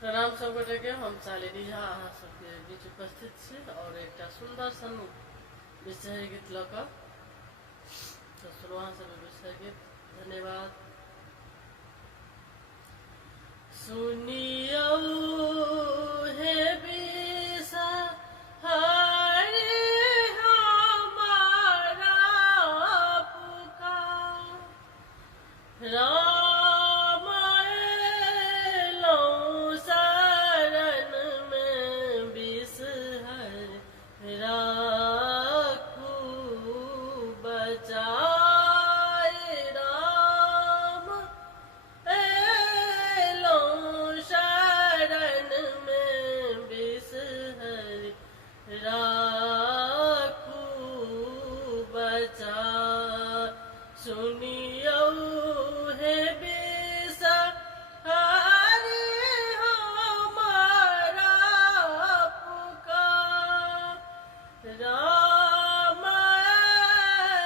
प्रणाम सब गोटे के। हम शालिनी झा अहाँ सबके बीच उपस्थित छी और एक सुंदर सन विषय गीत लऽ कऽ तो सुनो अहाँ सब विषय गीत। धन्यवाद। सुनियौ हे विषा हरि हमारा पुकार, राम एलौं शरण में बिसहर, राखू बचाए। राम एलौं शरण में बिसहर, राखू बचाए। सुनियौ हे विषा हरि हमारा पुकार, राम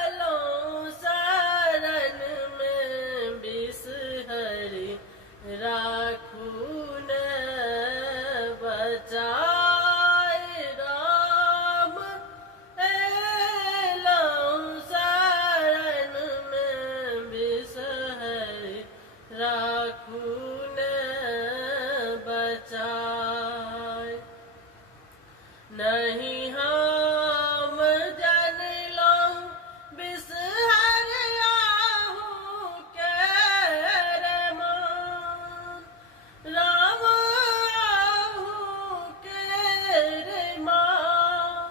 एलौं शरण में बिसहर, राखू ने बचाए। राम एलौं शरण में बिसहर, राखू ने बचाए। नहीं हम जनलौं बिसहर आहू के रे मान, राम आहू के रे मान।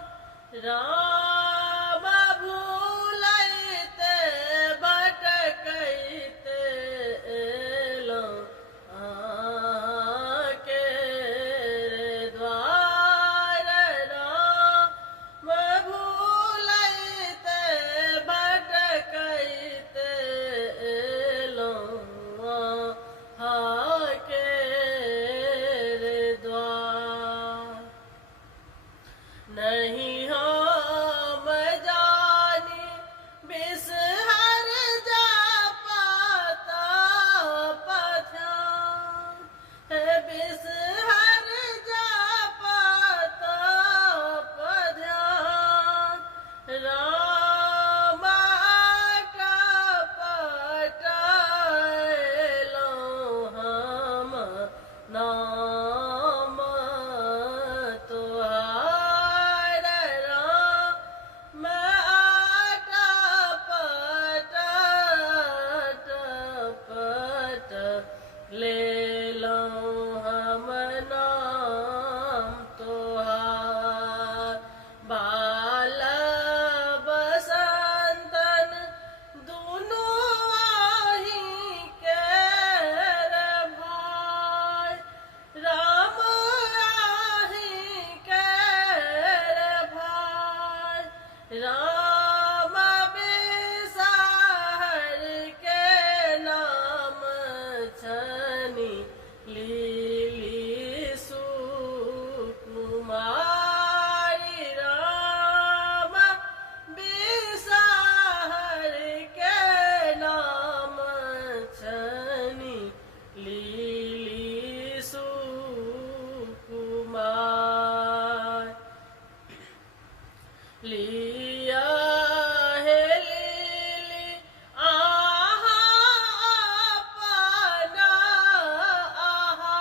राम भूलैते भटकैते एलौं अहाँ के रे द्वार, राम भूलैते भटकैते एलौं अहाँ के रे द्वार। नहीं हम जानी बिसहर जापत पथ्यान, हे बिसहर जापत पथ्यान। राम कपट एलौं हम नाम तोहार, राम कपट टपट लेलौं हम नाम तोहार। बाल बसंतन दुनू आही के रे भाई, राम आही के रे भाई। राम बिसहर के नाम छनि लीली सुकुमारी, राम बिसहर के नाम छनि लीली सुकुमार। लिया हे लीली अहाँ अपना आहार,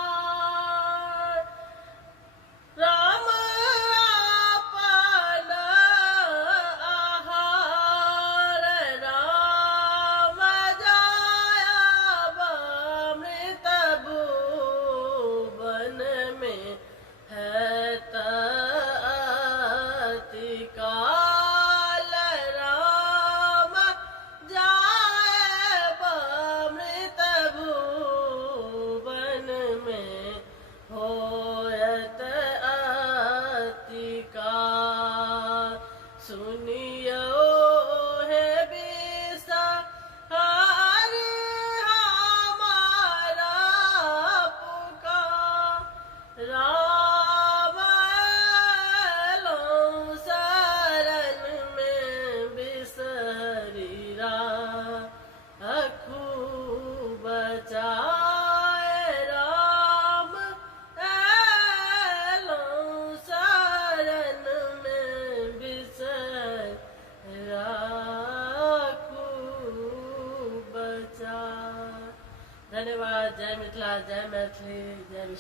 धन्यवाद। जय मिथिला, जय मैथिली, जय